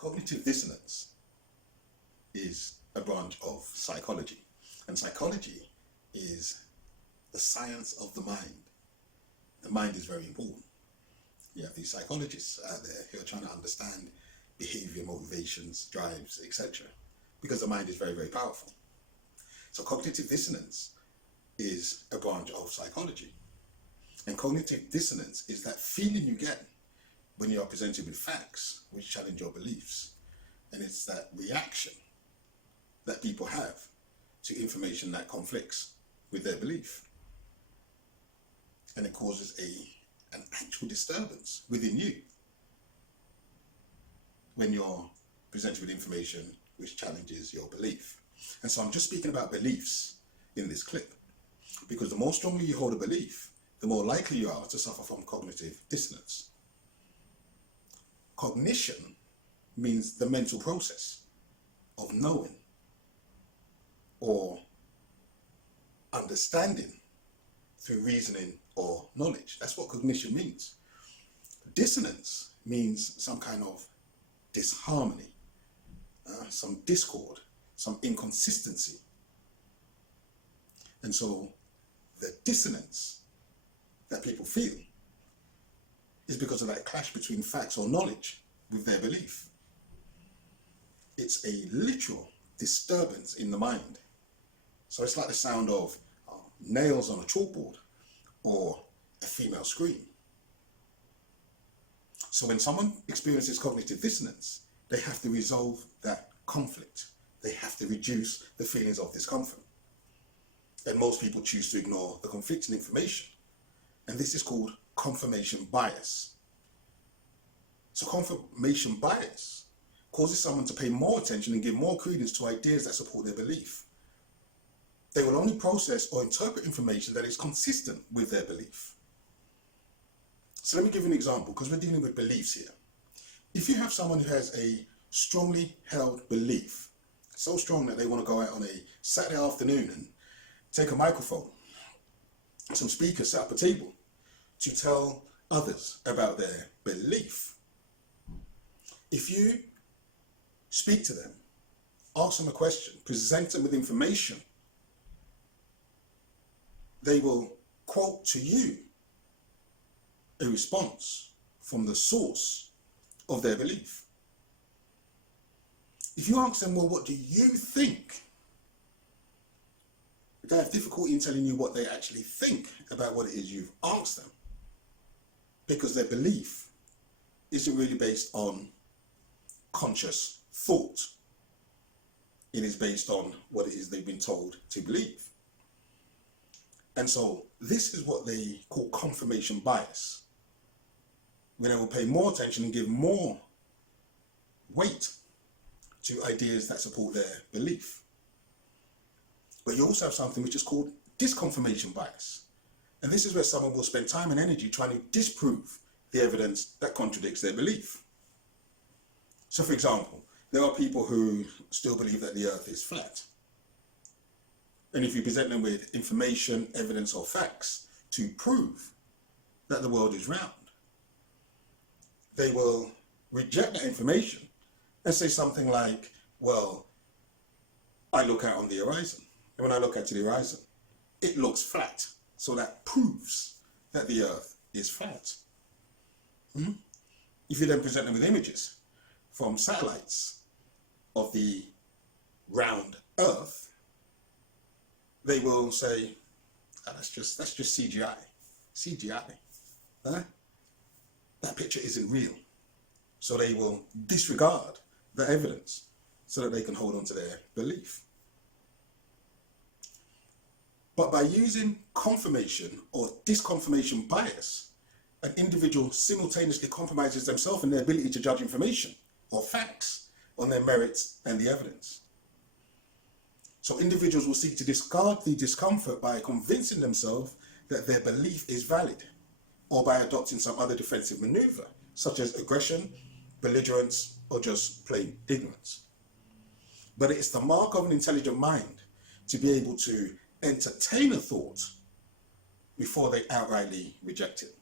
Cognitive dissonance is a branch of psychology, and psychology is the science of the mind. The mind is very important. You have these psychologists out there who are trying to understand behavior, motivations, drives, etc. because the mind is very, very powerful. So cognitive dissonance is a branch of psychology. And cognitive dissonance is that feeling you get when you are presented with facts which challenge your beliefs. And it's that reaction that people have to information that conflicts with their belief. And it causes an actual disturbance within you when you're presented with information which challenges your belief. And so I'm just speaking about beliefs in this clip, because the more strongly you hold a belief, the more likely you are to suffer from cognitive dissonance. Cognition means the mental process of knowing or understanding through reasoning or knowledge. That's what cognition means. Dissonance means some kind of disharmony, some discord, some inconsistency. And so the dissonance that people feel is because of that clash between facts or knowledge with their belief. It's a literal disturbance in the mind. So it's like the sound of nails on a chalkboard or a female scream. So when someone experiences cognitive dissonance, they have to resolve that conflict. They have to reduce the feelings of discomfort. And most people choose to ignore the conflicting information. And this is called confirmation bias. So confirmation bias causes someone to pay more attention and give more credence to ideas that support their belief. They will only process or interpret information that is consistent with their belief. So let me give you an example, because we're dealing with beliefs here. If you have someone who has a strongly held belief, so strong that they want to go out on a Saturday afternoon and take a microphone, some speakers, set up a table to tell others about their belief. If you speak to them, ask them a question, present them with information, they will quote to you a response from the source of their belief. If you ask them, well, what do you think? They have difficulty in telling you what they actually think about what it is you've asked them, because their belief isn't really based on conscious thought. It is based on what it is they've been told to believe. And so this is what they call confirmation bias, where they will pay more attention and give more weight to ideas that support their belief. But you also have something which is called disconfirmation bias. And this is where someone will spend time and energy trying to disprove the evidence that contradicts their belief. So for example, there are people who still believe that the earth is flat. And if you present them with information, evidence or facts to prove that the world is round, they will reject that information and say something like, well, I look out on the horizon. And when I look out to the horizon, it looks flat. So that proves that the earth is flat. If you then present them with images from satellites of the round earth, they will say, oh, that's just CGI. CGI. Huh? That picture isn't real. So they will disregard the evidence so that they can hold on to their belief. But by using confirmation or disconfirmation bias, an individual simultaneously compromises themselves in their ability to judge information or facts on their merits and the evidence. So individuals will seek to discard the discomfort by convincing themselves that their belief is valid, or by adopting some other defensive maneuver, such as aggression, belligerence, or just plain ignorance. But it is the mark of an intelligent mind to be able to entertain a thought before they outrightly reject it.